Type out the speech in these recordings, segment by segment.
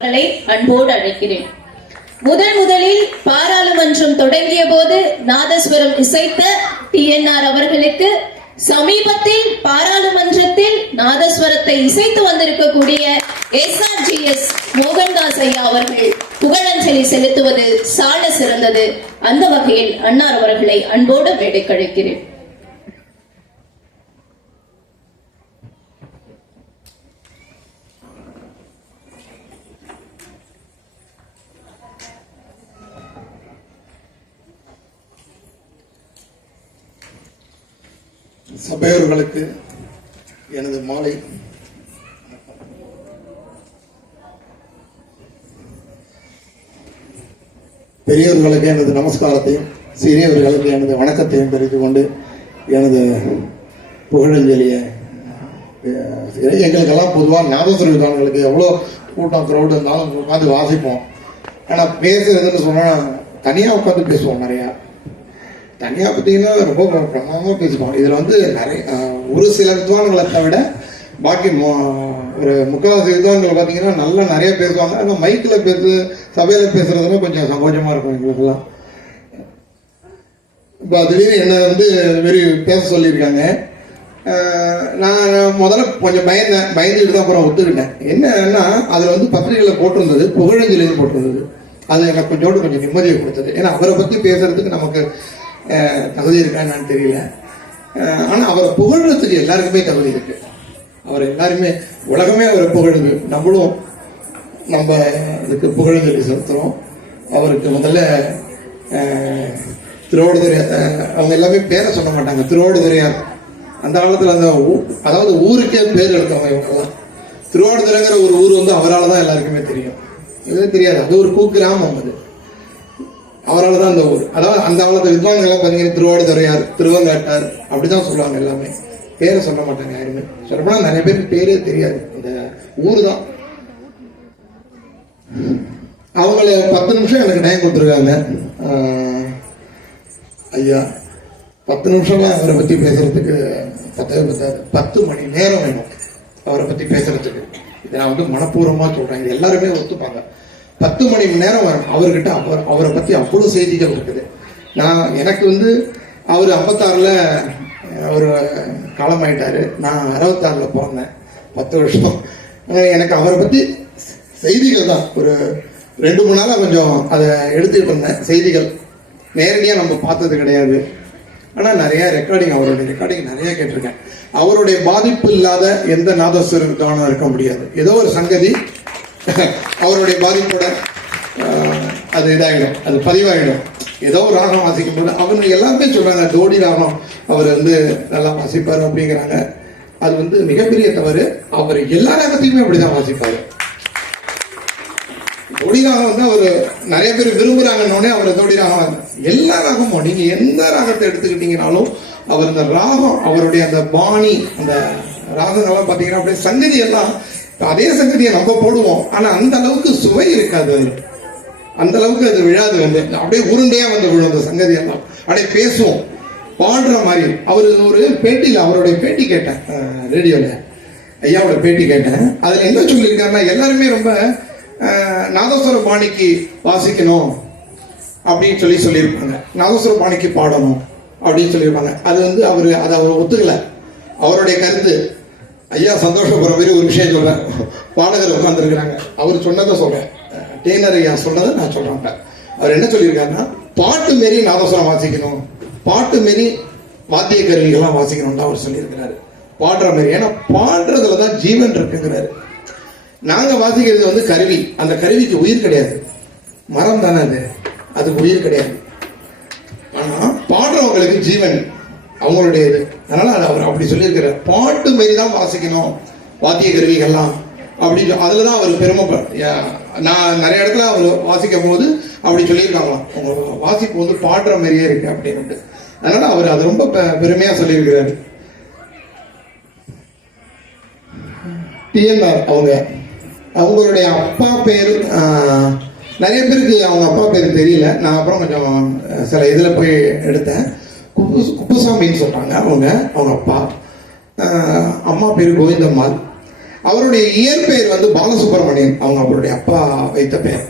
அன்போடு அழைக்கிறேன். முதலில் பாராளுமன்றம் தொடங்கிய போது நாதஸ்வரம் இசைத்த TNR அவர்களுக்கு சமீபத்தில் பாராளுமன்றத்தில் நாதஸ்வரத்தை இசைத்து வந்திருக்கக்கூடிய SRGS மோகன்தாஸ் ஐயா அவர்கள் புகழஞ்சலி செலுத்துவது சால சிறந்தது. அந்த வகையில் அன்னார் அவர்களை அன்போடு மேடைக்கு அழைக்கிறேன். சபையோர்களுக்கு எனது மாலை. பெரியவர்களுக்கு எனது நமஸ்காரத்தையும் சிறியவர்களுக்கு எனது வணக்கத்தையும் தெரிவித்துக் கொண்டு எனது புகழஞ்சலிய எங்களுக்கெல்லாம் பொதுவாக ஞாபகம் விதானங்களுக்கு எவ்வளோ கூட்டம் க்ரௌடு இருந்தாலும் உட்காந்து வாசிப்போம். ஆனால் பேசுறதுன்னு சொன்னால் தனியாக உட்காந்து பேசுவோம். நிறையா தனியாக பார்த்தீங்கன்னா ரொம்ப பிரமாதமாக பேசுவோம். இதில் வந்து நிறைய ஒரு சில வித்வான்களை தவிர பாக்கி ஒரு முக்கால்வாசி வித்வான்கள் பார்த்தீங்கன்னா நல்லா நிறைய பேசுவாங்க. ஆனால் மைக்கில் சபையில் பேசுறதுன்னா கொஞ்சம் சங்கோஜமாக இருக்கும் எங்களுக்கெல்லாம். இப்போ திடீர்னு என்னை வந்து வெறி பேச சொல்லியிருக்காங்க. நான் முதல்ல கொஞ்சம் பயந்துட்டு தான் அப்புறம் ஒத்துக்கிட்டேன். என்னன்னா அதில் வந்து பத்திரிகையில் போட்டிருந்தது, புகழஞ்சலின்னு போட்டிருந்தது. அது எனக்கு கொஞ்சம் நிம்மதியை கொடுத்தது. ஏன்னா அவரை பற்றி பேசுறதுக்கு நமக்கு தகுதி இருக்கான்னு தெரியல. ஆனால் அவரை புகழ்றதுக்கு எல்லாருக்குமே தகுதி இருக்கு. அவர் எல்லாருமே உலகமே அவரை புகழுது. நம்மளும் நம்ம இதுக்கு புகழஞ்சலி செலுத்துறோம். அவருக்கு முதல்ல திருவோடுதுறையார், அவங்க எல்லாமே பேரை சொல்ல மாட்டாங்க. திருவோடுதுறையார் அந்த காலத்தில் அதாவது ஊருக்கே பேர் எடுத்தவங்க இவங்கெல்லாம். திருவோடுதுறைங்கிற ஒரு ஊர் வந்து அவரால் தான் எல்லாருக்குமே தெரியும். எதுவும் தெரியாது. அது ஒரு குக்கிராமம். அது அவரால் தான் அந்த ஊர். அதாவது அந்த காலத்து வித்வான்கள்லாம் பார்த்தீங்கன்னா திருவாடுதுறையார், திருவங்காட்டார் அப்படிதான் சொல்லுவாங்க. எல்லாமே பேரை சொல்ல மாட்டாங்க யாருமே. சொல்லப்போனால் நிறைய பேருக்கு பேரே தெரியாது. அந்த ஊர் தான். அவங்கள 10 நிமிஷம் எனக்கு டைம் கொடுத்துருக்காங்க ஐயா. 10 நிமிஷம்லாம் அவரை பற்றி பேசுறதுக்கு 10 மணி நேரம் வேணும் அவரை பற்றி பேசுறதுக்கு. இதை நான் வந்து மனப்பூர்வமாக சொல்றேன். இது எல்லாருமே ஒத்துப்பாங்க. 10 மணி நேரம் வரும் அவர்கிட்ட. அவரை பற்றி அவ்வளோ செய்திகள் இருக்குது. எனக்கு வந்து அவர் 56ல் அவர் காலமாயிட்டாரு. நான் 66ல் பிறந்தேன். 10 வருஷம். எனக்கு அவரை பற்றி செய்திகள் தான் ஒரு 2-3 நாளாக கொஞ்சம் அதை எடுத்துக்கிட்டு இருந்தேன். செய்திகள் நேரடியாக நம்ம பார்த்தது கிடையாது. ஆனால் நிறைய அவருடைய ரெக்கார்டிங் நிறைய கேட்டிருக்கேன். அவருடைய பாதிப்பு இல்லாத எந்த நாதஸ்வரம் இருக்க முடியாது. ஏதோ ஒரு சங்கதி அவருடைய பாதிப்போட அது இதாகிடும், அது பதிவாகிடும். ஏதோ ஒரு ராகம் வாசிக்கும் போது அவங்க எல்லாருமே சொல்றாங்க தோடி ராகம் அவர் வந்து நல்லா வாசிப்பார் அப்படிங்கிறாங்க. அது வந்து மிகப்பெரிய தவறு. அவர் எல்லா ராகத்தையுமே அப்படிதான் வாசிப்பாரு. தோடி ராகம் வந்து அவர் நிறைய பேர் விரும்புறாங்கன்னொடனே அவர் தோடி ராகம் எல்லா ராகமும் நீங்க எந்த ராகத்தை எடுத்துக்கிட்டீங்கனாலும் அவர் அந்த ராகம், அவருடைய அந்த பாணி, அந்த ராகங்கள்லாம் பார்த்தீங்கன்னா அப்படியே சங்கதி எல்லாம் அதே சங்கதியை நம்ம போடுவோம். ஆனா அந்த அளவுக்கு சுவை இருக்காது. அந்த அளவுக்கு அது விழாது. வந்து அப்படியே உருண்டையா வந்து விழும் அந்த சங்கதி எல்லாம். அப்படியே பேசுவோம் பாடுற மாதிரி. அவர் ஒரு பேட்டியில் அவருடைய பேட்டி கேட்டேன், ரேடியோல ஐயாவோட பேட்டி கேட்டேன். அதுல என்ன சொல்லியிருக்காருன்னா எல்லாருமே ரொம்ப நாதஸ்வர பாணிக்கு வாசிக்கணும் அப்படின்னு சொல்லியிருப்பாங்க. நாதஸ்வர பாணிக்கு பாடணும் அப்படின்னு சொல்லியிருப்பாங்க. அது வந்து அதை அவர் ஒத்துக்கல. அவருடைய கருத்து. ஐயா சந்தோஷப்படுற மாதிரி ஒரு விஷயம் சொல்றேன். பாடகர் உட்கார்ந்துருக்கிறாங்க. அவர் சொன்னதை சொல்றேன். டேனர் ஐயா சொன்னதை நான் சொல்றேன். அவர் என்ன சொல்லியிருக்காருன்னா பாட்டு மாரி நாதஸ்வரம் வாசிக்கணும், பாட்டு மாரி வாத்திய கருவிகள்லாம் வாசிக்கணும்னு அவர் சொல்லியிருக்கிறாரு. பாடுற மாதிரி. ஏன்னா பாடுறதுலதான் ஜீவன் இருக்குங்கிறாரு. நாங்க வாசிக்கிறது வந்து கருவி. அந்த கருவிக்கு உயிர் கிடையாது. மரம் தானே அது, அதுக்கு உயிர் கிடையாது. ஆனா பாடுறவங்களுக்கு ஜீவன் அவங்களுடைய இது. அதனால அவர் அப்படி சொல்லியிருக்கிறார். பாட்டு மாரி தான் வாசிக்கணும் வாத்திய கருவிகள்லாம் அப்படின்னு. அதுலதான் அவர் பெருமை. நான் நிறைய இடத்துல அவர் வாசிக்கும் போது அப்படி சொல்லியிருக்காங்களாம், உங்க வாசிப்பு வந்து பாடுற மாதிரியே இருக்கு அப்படின்னு. அதனால அவர் அது ரொம்ப பெருமையா சொல்லியிருக்கிறாரு. TNR அவங்களுடைய அப்பா பேர் நிறைய பேருக்கு அவங்க அப்பா பேர் தெரியல. நான் அப்புறம் கொஞ்சம் சில இதுல போய் எடுத்தேன். குப்புசாமின்னு சொல்றாங்க அவங்க அப்பா. அம்மா பேரு கோவிந்தம்மாள். அவருடைய இயற்பெயர் வந்து பாலசுப்ரமணியன், அவங்க அவருடைய அப்பா வைத்த பெயர்.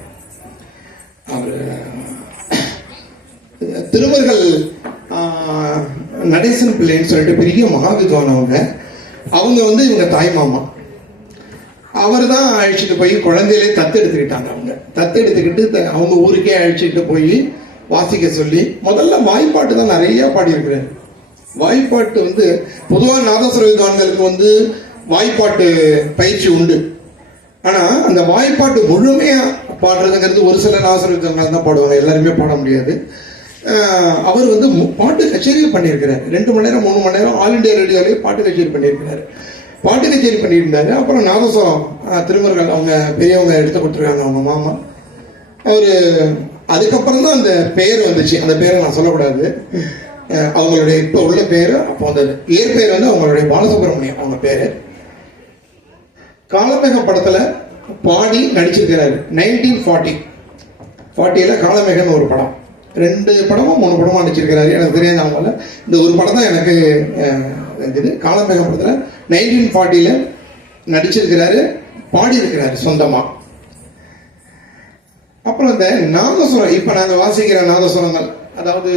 அவர் திருமர்கள் நடேசன் பிள்ளைன்னு சொல்லிட்டு பெரிய மகாவித்வான் அவங்க வந்து இவங்க தாய் மாமா. அவர் தான் அழைச்சிட்டு போய் குழந்தையிலே தத்தெடுத்துக்கிட்டாங்க. அவங்க தத்தெடுத்துக்கிட்டு அவங்க ஊருக்கே அழைச்சிட்டு போய் வாசிக்க சொல்லி முதல்ல வாய்ப்பாட்டு தான் நிறைய பாடியிருக்கிறார். வாய்ப்பாட்டு வந்து பொதுவாக நாதஸ்வர வித்வான்களுக்கு வந்து வாய்ப்பாட்டு பயிற்சி உண்டு. ஆனா அந்த வாய்ப்பாட்டு முழுமையா பாடுறதுங்கிறது ஒரு சில நாதஸ்வர வித்வான்கள் தான் பாடுவாங்க, எல்லாருமே பாட முடியாது. அவர் வந்து பாட்டு கச்சேரி பண்ணியிருக்கிறார். 2 மணி நேரம் 3 மணி நேரம் ஆல் இண்டியா ரேடியோலேயே பாட்டு கச்சேரி பண்ணியிருக்கிறாரு. பாட்டு கச்சேரி பண்ணியிருந்தாரு. அப்புறம் நாதஸ்வரம் திருமர்கள் அவங்க பெரியவங்க எடுத்து கொடுத்துருக்காங்க, அவங்க மாமா. அவரு அதுக்கப்புறம் தான் அந்த பெயர் வந்துச்சு. அந்த பேரை நான் சொல்லக்கூடாது, அவங்களுடைய இப்ப உள்ள பேரு. அப்போ அந்த இயற்பெயர் வந்து அவங்களுடைய பாலசுப்ரமணியம் அவங்க பேரு. காலமேகம் படத்துல பாடி நடிச்சிருக்கிறாரு. 1940 காலமேகன் ஒரு படம், 2 படமோ 3 படமோ நடிச்சிருக்கிறாரு, எனக்கு தெரியாது. அவங்கள இந்த ஒரு படம் தான் எனக்கு காலமேகம் படத்துல 1940 நடிச்சிருக்கிறாரு, பாடி இருக்கிறாரு சொந்தமா. அப்புறம் இந்த நாதஸ்வரம், இப்ப நாங்க வாசிக்கிற நாதஸ்வரங்கள், அதாவது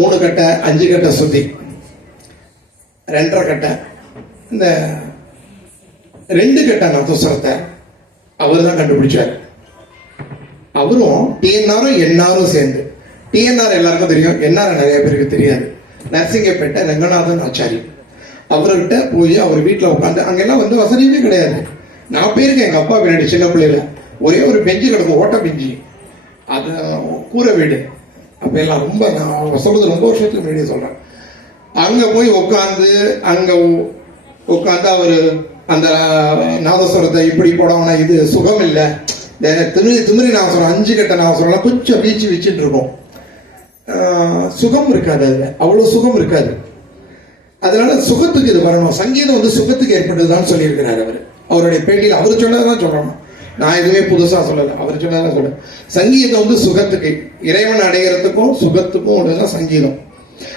3 கட்டை 5 கட்டை சுத்தி 2.5 கட்டை, இந்த 2 கட்டை நாதஸ்வரத்தை அவர் தான் கண்டுபிடிச்சார். அவரும் டிஎன்ஆரும் என்ஆரும் சேர்ந்து. டிஎன்ஆர் எல்லாருக்கும் தெரியும், என்ஆர் நிறைய பேருக்கு தெரியாது. நரசிங்கப்பேட்டை ரங்கநாதன் ஆச்சாரி, அவர்கிட்ட போய் அவர் வீட்டில் உட்காந்து, அங்கெல்லாம் வந்து வசதியுமே கிடையாது. நான் போயிருக்கேன் எங்க அப்பா பின்னாடி சின்ன பிள்ளையில, ஒரே ஒரு பெஞ்சு கிடக்கும், ஓட்ட பெஞ்சு, அது கூரை வீடு. அப்ப எல்லாம் ரொம்ப, நான் சொல்றது ரொம்ப வருஷத்துக்கு முன்னாடியே சொல்றேன். அங்க போய் உட்காந்து அவரு அந்த நாதஸ்வரத்தை இப்படி போடணும், இது சுகம் இல்லை, திமிரி நாதஸ்வரம் 5 கட்ட நாதஸ்வரம் கொஞ்சம் வீச்சுட்டு இருக்கும், சுகம் இருக்காது, அதுல அவ்வளவு சுகம் இருக்காது. அதனால சுகத்துக்கு இது வரணும், சங்கீதம் வந்து சுகத்துக்கு ஏற்பட்டதுதான் சொல்லியிருக்கிறார் அவர். அவருடைய பேட்டியில் அவர் சொன்னதான் சொல்லணும், நான் எதுவுமே புதுசா சொல்லல, அவர் சொன்னதான் சொல்ல. சங்கீதம் வந்து சுகத்துக்கு, இறைவன் அடைகிறதுக்கும் சுகத்துக்கும் ஒண்ணுதான் சங்கீதம்.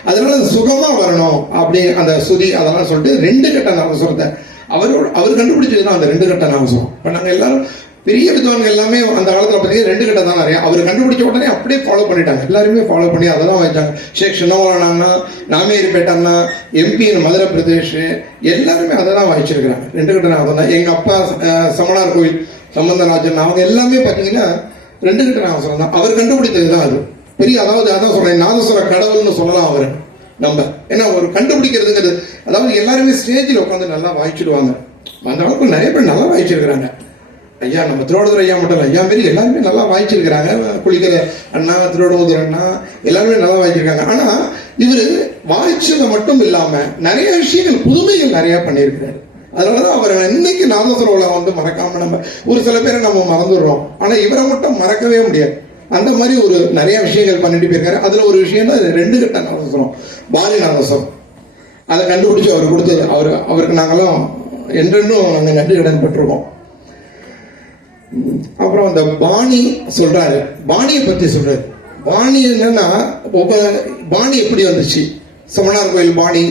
அதனால சுகமா வரணும் அப்படி அந்த சுதி, அதெல்லாம் சொல்லிட்டு 2 கட்ட நாதஸ்வரத்தை அவர் கண்டுபிடிச்சதுதான் அந்த 2 கட்ட நாதஸ்வரம். இப்ப நாங்க எல்லாரும் பெரிய வித்வான்கள் எல்லாமே அந்த காலத்துல பார்த்தீங்கன்னா 2 கட்ட தான் நிறைய. அவர் கண்டுபிடிச்ச உடனே அப்படியே ஃபாலோ பண்ணிட்டாங்க, எல்லாருமே ஃபாலோ பண்ணி அதை தான் வச்சாங்க. ஷேக் ஷினோவானா, நாமேரிப்பேட்டா, எம்பி மதுரை பிரதேஷ், எல்லாருமே அதை தான் வாய்ச்சிருக்கிறாங்க. 2 கட்ட நாதம் தான். எங்க அப்பா சமணார் கோயில் சம்பந்தராஜன், அவங்க எல்லாமே பார்த்தீங்கன்னா 2 கட்ட நாதஸ்வரம் தான். அவர் கண்டுபிடித்தது தான் அது பெரிய, அதாவது அதான் சொல்றேன், நாதஸ்வர கடவுள்னு சொல்லலாம் அவர் நம்ம. ஏன்னா ஒரு கண்டுபிடிக்கிறதுங்கிறது, அதாவது எல்லாருமே ஸ்டேஜில் உட்காந்து நல்லா வாய்ச்சிடுவாங்க. அந்த அளவுக்கு நிறைய பேர் நல்லா வாய்ச்சிருக்கிறாங்க. ஐயா நம்ம திருவாவூர் ஐயா மட்டும் இல்லை, ஐயா மாரி எல்லாருமே நல்லா வாய்ச்சிருக்கிறாங்க. குளிக்கிற அண்ணா, திருவாவூர் அண்ணா எல்லாருமே நல்லா வாய்ச்சிருக்காங்க. ஆனா இவரு வாய்ச்சதை மட்டும் இல்லாம நிறைய விஷயங்கள், புதுமைகள் நிறைய பண்ணியிருக்கிறாரு. அதனாலதான் அவர் இன்னைக்கு நாதஸ்வர வந்து மறக்காம, நம்ம ஒரு சில பேரை நம்ம மறந்துடுறோம், ஆனா இவரை மட்டும் மறக்கவே முடியாது. அந்த மாதிரி ஒரு நிறைய விஷயங்கள் பண்ணிட்டு போயிருக்காரு. அதுல ஒரு விஷயம் தான் 2 கட்ட நாதஸ்வரம், பாலி நாதஸ்வரம். அதை கண்டுபிடிச்சு அவர் கொடுத்தது. அவருக்கு நாங்கெல்லாம் என்றென்னும் நாங்க நன்றி கடன் பெற்றிருக்கோம். அப்புறம் அந்த பாணி சொல்றாரு, பாணியை பத்தி சொல்றாரு. பாணி என்னன்னா, பாணி எப்படி வந்துச்சு, சமணார் கோயில் பாணி,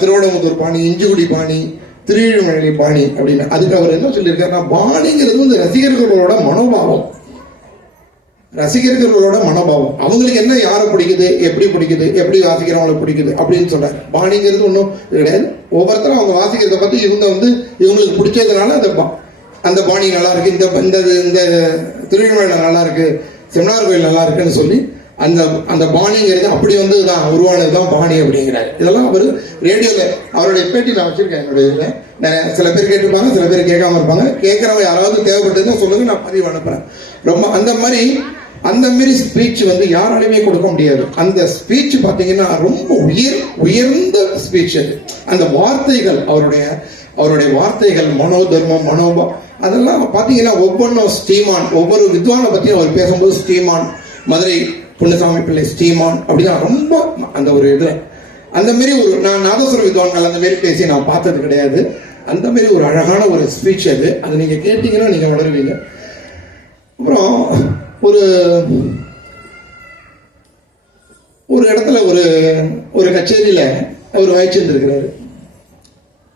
திருவடமுத்தூர் பாணி, இஞ்சிகுடி பாணி, திருவிழிமலை பாணி அப்படின்னு. அதுக்கு அவர் என்ன சொல்லியிருக்காருன்னா, பாணிங்கிறது வந்து ரசிகர்களோட மனோபாவம், அவங்களுக்கு என்ன யாரை பிடிக்குது, எப்படி வாசிக்கிறவங்களுக்கு பிடிக்குது அப்படின்னு சொல்றாரு. பாணிங்கிறது ஒன்றும் கிடையாது, ஒவ்வொருத்தரும் அவங்க வாசிக்கிறத பத்தி இவங்க வந்து இவங்களுக்கு பிடிச்சதுனால அந்த பாணி நல்லா இருக்கு, இந்த திருவிழா நல்லா இருக்கு, செமினார் கோயில் நல்லா இருக்குன்னு சொல்லி அந்த பாணிங்கிறது அப்படி வந்து தான் உருவானதுதான் பாணி அப்படிங்கிறாரு. இதெல்லாம் அவர் ரேடியோல அவருடைய பேட்டி நான் வச்சிருக்கேன். என்னுடைய இதுல சில பேர் கேட்டிருப்பாங்க, சில பேர் கேட்காம இருப்பாங்க. கேட்கறவங்க யாராவது தேவைப்பட்டதுன்னா சொல்லுங்க, நான் பதிவு அனுப்புறேன். ரொம்ப அந்த மாதிரி ஸ்பீச் வந்து யாராலுமே கொடுக்க முடியாது. அந்த ஸ்பீச் பாத்தீங்கன்னா ரொம்ப உயர்ந்த ஸ்பீச் அது. அந்த வார்த்தைகள், அவருடைய வார்த்தைகள், மனோதர்மம், அதெல்லாம் பாத்தீங்கன்னா ஒவ்வொன்றும் ஸ்டீமான், ஒவ்வொரு வித்வானை பத்தியும் அவர் பேசும்போது ஸ்டீமான், மதுரை புண்ணசாமி பிள்ளை ஸ்டீமான் அப்படிதான் ரொம்ப அந்த ஒரு இது. அந்த மாதிரி ஒரு நான் நாதஸ்வர வித்வான்கள் அந்த மாதிரி பேசி நான் பார்த்தது கிடையாது. அந்த மாதிரி ஒரு அழகான ஒரு ஸ்பீச் அது. அதை நீங்க கேட்டீங்கன்னா நீங்க உணர்வீங்க. அப்புறம் ஒரு இடத்துல ஒரு கச்சேரியில அவர் வாய்ச்சிருந்திருக்கிறாரு,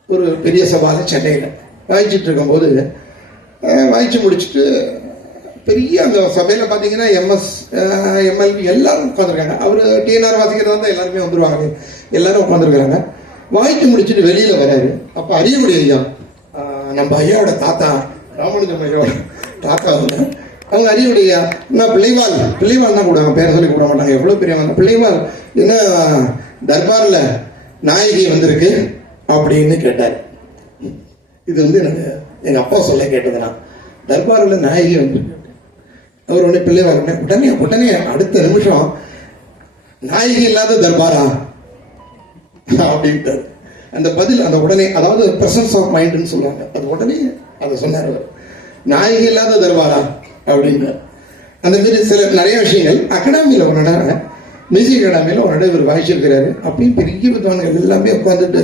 ஒரு பெரிய சபால சென்னையில. வாய்ச்சிட்டு இருக்கும்போது வாய்ச்சி முடிச்சுட்டு பெரிய அந்த சபையில் பார்த்தீங்கன்னா எம்எஸ் எம்எல்பி எல்லாரும் உட்காந்துருக்காங்க. அவர் டிஎன்ஆர் வாசிக்கிறதா தான் எல்லாருமே வந்துருவாங்க, எல்லாரும் உட்காந்துருக்காங்க. வாய்ச்சி முடிச்சுட்டு வெளியில வராரு. அப்போ அறியக்கூடிய ஐயா, நம்ம ஐயாவோட தாத்தா ராமானுஜம் ஐயாவோட தாத்தா வந்து அவங்க அறிவுடைய நான் பிள்ளைவாள் தான் கூடுவாங்க, பேரை சொல்லி கூட மாட்டாங்க, எவ்வளோ பெரியவங்க. பிள்ளைவாள் என்ன தர்பாரில் நாயகி வந்திருக்கு அப்படின்னு கேட்டார். இது வந்து எனக்கு எங்கள் அப்பா சொல்ல கேட்டதுன்னா, தர்பாரில் நாயகி வந்திருக்கு. அவர் உடனே பிள்ளைவாள் உடனே அடுத்த நிமிஷம் நாயகி இல்லாத தர்பாரா அப்படின்ட்டார். அந்த பதில் அந்த உடனே, அதாவது பிரசன்ஸ் ஆஃப் மைண்ட்னு சொல்லுவாங்க, அது உடனே அதை சொன்னார் அவர். நாயகி இல்லாத தர்பாரா அப்படின்னு. அந்த மாதிரி சில நிறைய விஷயங்கள் அகாடமியில் ஒரு நட மியூசிக் அகாடமியில் ஒரு நட இவர் வாய்ச்சிருக்கிறாரு. அப்பயும் பெரிய வித்வான்கள் எல்லாமே உட்காந்துட்டு